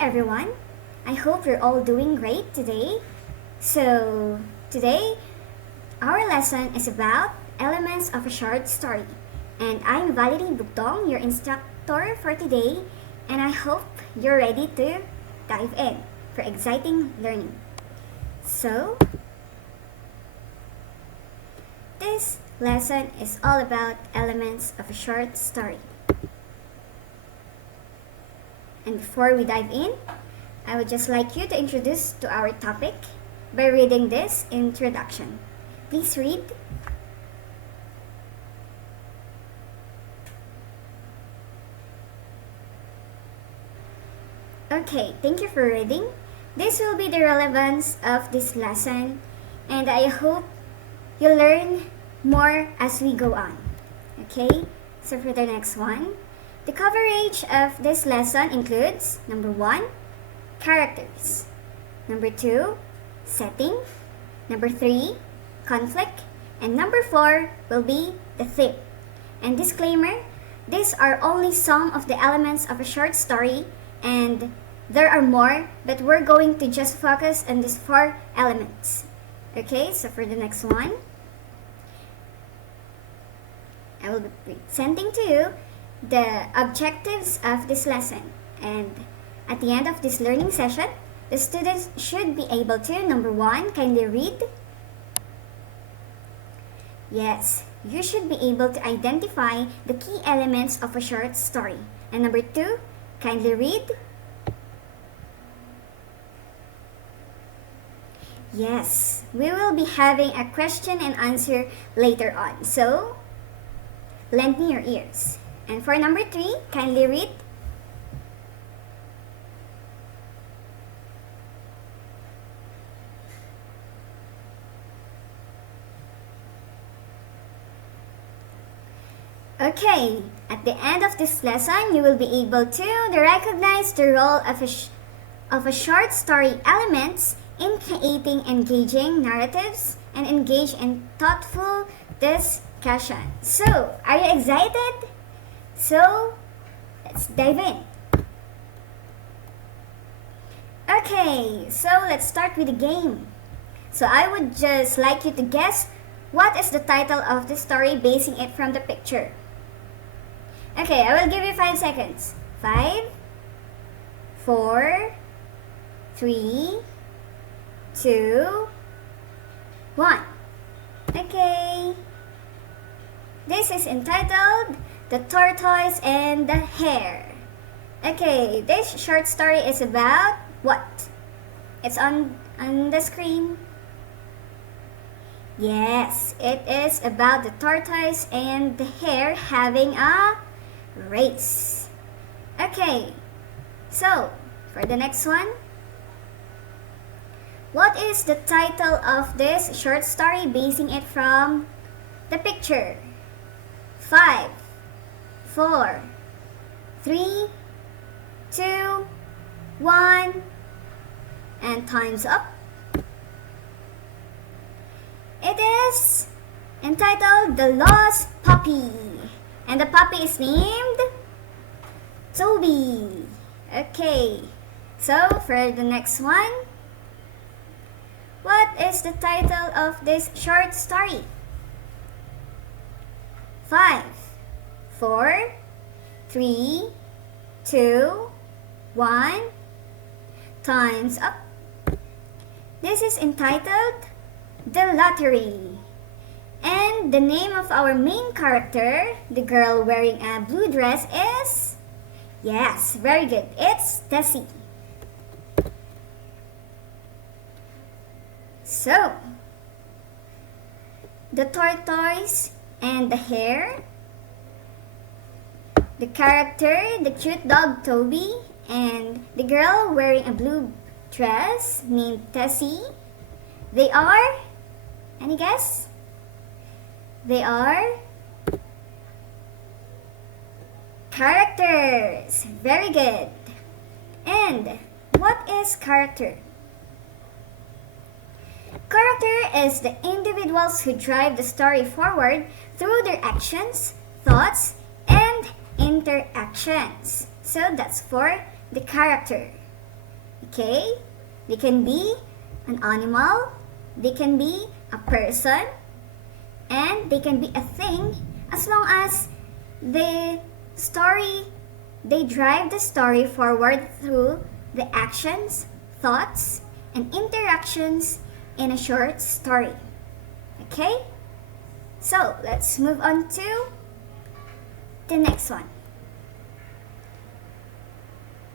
everyone, I hope you're all doing great today. So, today our lesson is about elements of a short story. And I'm Valery Bugtong, your instructor for today, and I hope you're ready to dive in for exciting learning. So, this lesson is all about elements of a short story. And before we dive in, I would just like you to introduce to our topic by reading this introduction. Please read. Okay, thank you for reading. This will be the relevance of this lesson, and I hope you learn more as we go on. Okay, so for the next one, the coverage of this lesson includes number 1, characters, number 2, setting, number 3, conflict, and number 4 will be the theme. And disclaimer, these are only some of the elements of a short story, and there are more, but we're going to just focus on these 4 elements. Okay, so for the next one, I will be presenting to you the objectives of this lesson, and at the end of this learning session, the students should be able to, number 1, kindly read. Yes, you should be able to identify the key elements of a short story. And number 2, kindly read. Yes, we will be having a question and answer later on, so lend me your ears. And for number 3, kindly read. Okay, at the end of this lesson, you will be able to recognize the role of a short story elements in creating engaging narratives and engage in thoughtful discussion. So, are you excited? So, let's dive in. Okay, so let's start with the game. So I would just like you to guess what is the title of the story basing it from the picture. Okay, I will give you 5 seconds. 5, 4, 3, 2, 1. Okay. This is entitled The Tortoise and the Hare. Okay, this short story is about what? It's on the screen. Yes, it is about the tortoise and the hare having a race. Okay, so for the next one, what is the title of this short story basing it from the picture? 5, 4, 3, 2, 1, and time's up. It is entitled The Lost Puppy, and the puppy is named Toby. Okay, so for the next one, what is the title of this short story? 5, 4, 3, 2, 1, time's up. This is entitled The Lottery. And the name of our main character, the girl wearing a blue dress, is... Yes, very good. It's Tessie. So, the tortoise and the hare, the character, the cute dog Toby, and the girl wearing a blue dress named Tessie, they are, any guess? They are characters. Very good. And what is character? Character is the individuals who drive the story forward through their actions, thoughts, and interactions. So that's for the character. Okay? They can be an animal, they can be a person, and they can be a thing, as long as the story, they drive the story forward through the actions, thoughts, and interactions in a short story. Okay? So, let's move on to the next one.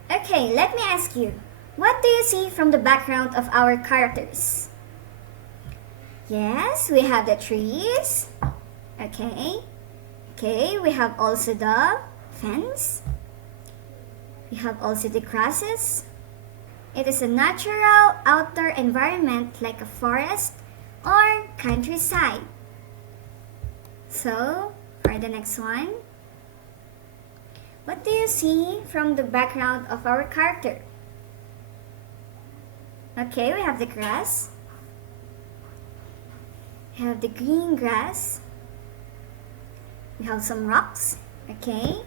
Okay, let me ask you, what do you see from the background of our characters? Yes, we have the trees. Okay. Okay, we have also the fence. We have also the grasses. It is a natural outdoor environment like a forest or countryside. So, for the next one, what do you see from the background of our character? Okay, we have the grass. We have the green grass. We have some rocks. Okay.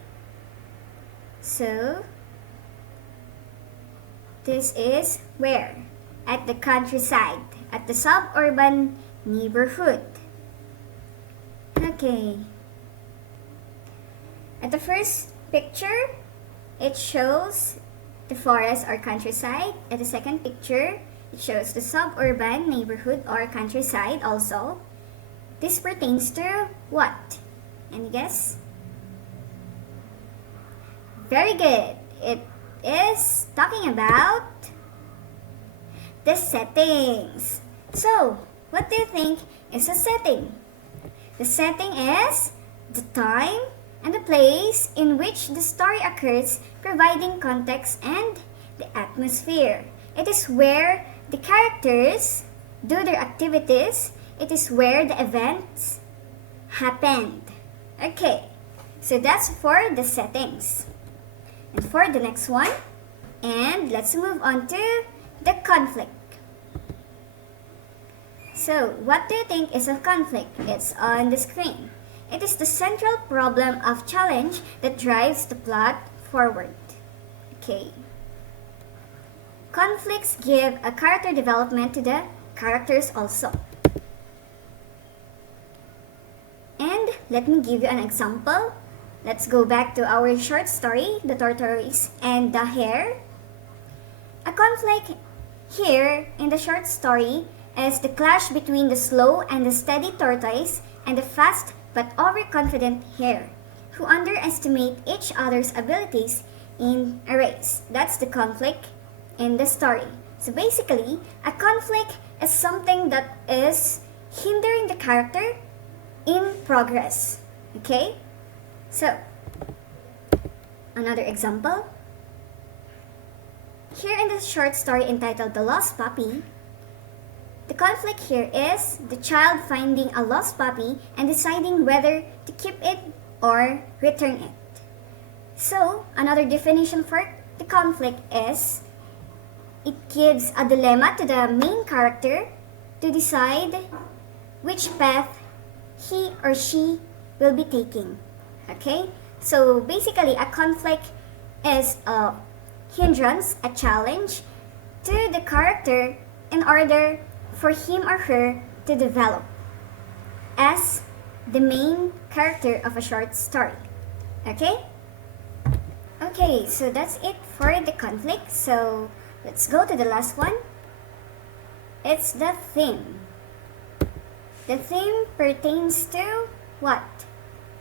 So, this is where? At the countryside, at the suburban neighborhood. Okay. At the first picture, it shows the forest or countryside. At the second picture, it shows the suburban neighborhood or countryside also. This pertains to what? Any guess? Very good. It is talking about the settings. So, what do you think is a setting? The setting is the time and the place in which the story occurs, providing context and the atmosphere. It is where the characters do their activities. It is where the events happened. Okay, so that's for the settings. And for the next one, and let's move on to the conflict. So, what do you think is a conflict? It's on the screen. It is the central problem of challenge that drives the plot forward. Okay. Conflicts give a character development to the characters also. And let me give you an example. Let's go back to our short story, The Tortoise and the Hare. A conflict here in the short story is the clash between the slow and the steady tortoise and the fast but overconfident hare, who underestimate each other's abilities in a race. That's the conflict in the story. So basically, a conflict is something that is hindering the character in progress. Okay? So, another example. Here in the short story entitled The Lost Puppy, the conflict here is the child finding a lost puppy and deciding whether to keep it or return it. So, another definition for the conflict is it gives a dilemma to the main character to decide which path he or she will be taking. Okay? So, basically, a conflict is a hindrance, a challenge to the character in order for him or her to develop as the main character of a short story. Okay? Okay, so that's it for the conflict. So, let's go to the last one. It's the theme. The theme pertains to what?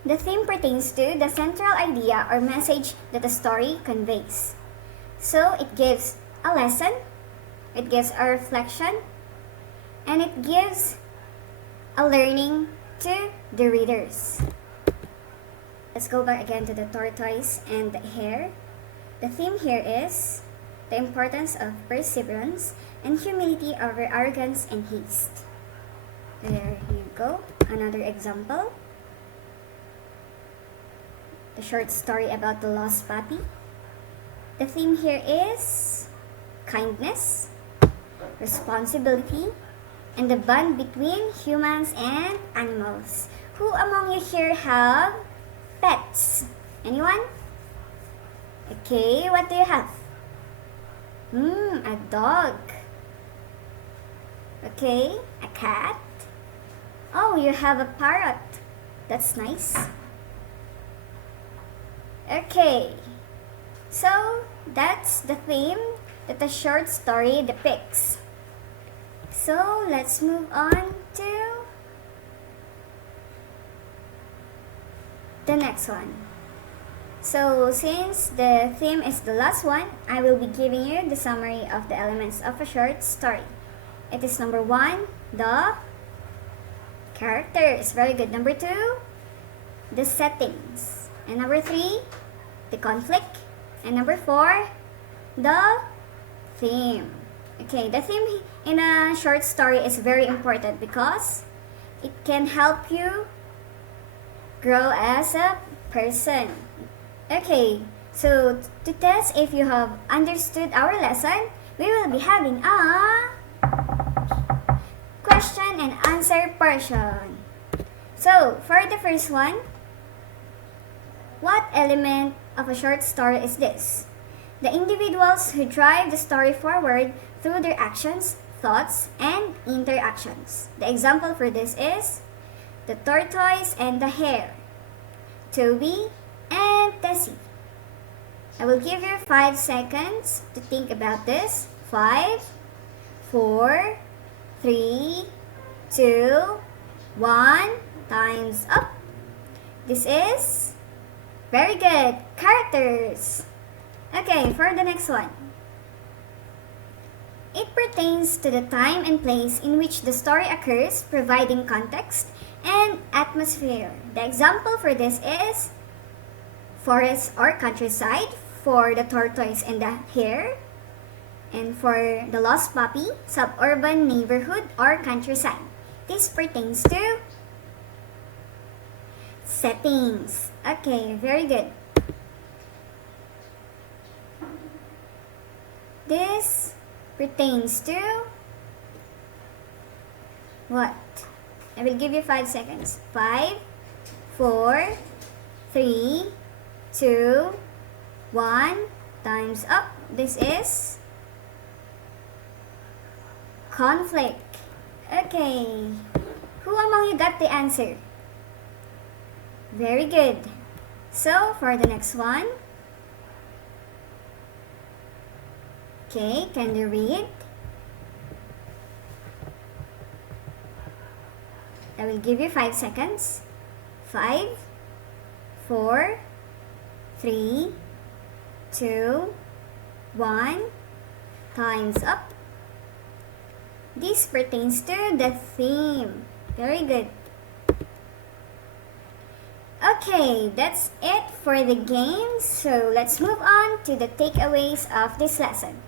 The theme pertains to the central idea or message that the story conveys. So, it gives a lesson, it gives a reflection, and it gives a learning to the readers. Let's go back again to the tortoise and the hare. The theme here is the importance of perseverance and humility over arrogance and haste. There you go. Another example. The short story about the lost puppy. The theme here is kindness, responsibility, and the bond between humans and animals. Who among you here have pets? Anyone? Okay, what do you have? A dog. Okay, a cat. Oh, you have a parrot. That's nice. Okay, so that's the theme that the short story depicts. So let's move on to the next one. So since the theme is the last one, I will be giving you the summary of the elements of a short story. It is number 1, the characters. Very good. Number 2, the settings. And number 3, the conflict. And number 4, the theme. Okay, the theme in a short story is very important because it can help you grow as a person. Okay, so to test if you have understood our lesson, we will be having a question and answer portion. So, for the first one, what element of a short story is this? The individuals who drive the story forward through their actions, thoughts, and interactions. The example for this is the tortoise and the hare, Toby and Tessie. I will give you 5 seconds to think about this. 5, 4, 3, 2, 1. Time's up. This is very good. Characters. Okay, for the next one. It pertains to the time and place in which the story occurs, providing context and atmosphere. The example for this is forest or countryside for the tortoise and the hare, and for the lost puppy, suburban neighborhood or countryside. This pertains to settings. Okay, very good. This pertains to what? I will give you 5 seconds. 5, 4, 3, 2, 1. Time's up. This is conflict. Okay. Who among you got the answer? Very good. So, for the next one. Okay, can you read? I will give you 5 seconds. 5, 4, 3, 2, 1. Time's up. This pertains to the theme. Very good. Okay, that's it for the game. So let's move on to the takeaways of this lesson.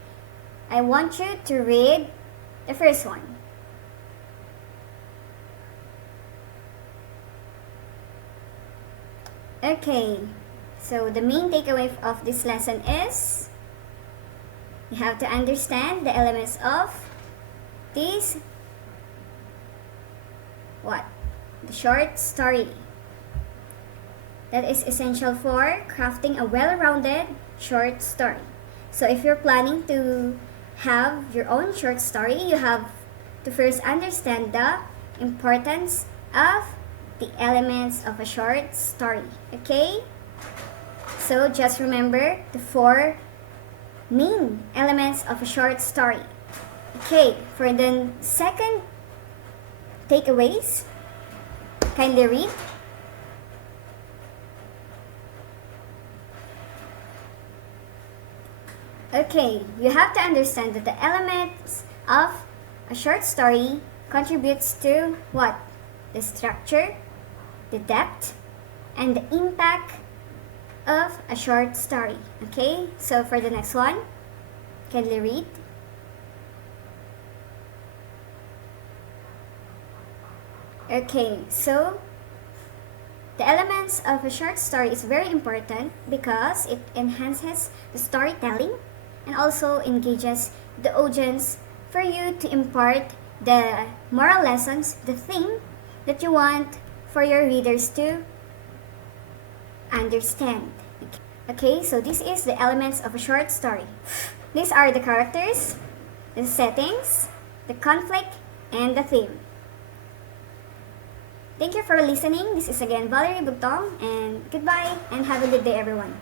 I want you to read the first one. Okay, so the main takeaway of this lesson is you have to understand the elements of this the short story. That is essential for crafting a well-rounded short story. So if you're planning to have your own short story, you have to first understand the importance of the elements of a short story. Okay? So just remember the 4 main elements of a short story. Okay, for the second takeaways, kindly read. Okay, you have to understand that the elements of a short story contributes to what? The structure, the depth, and the impact of a short story. Okay, so for the next one, kindly read. Okay, so the elements of a short story is very important because it enhances the storytelling and also engages the audience for you to impart the moral lessons, the theme that you want for your readers to understand. Okay, so this is the elements of a short story. These are the characters, the settings, the conflict, and the theme. Thank you for listening. This is again Valery Bugtong, and goodbye and have a good day everyone.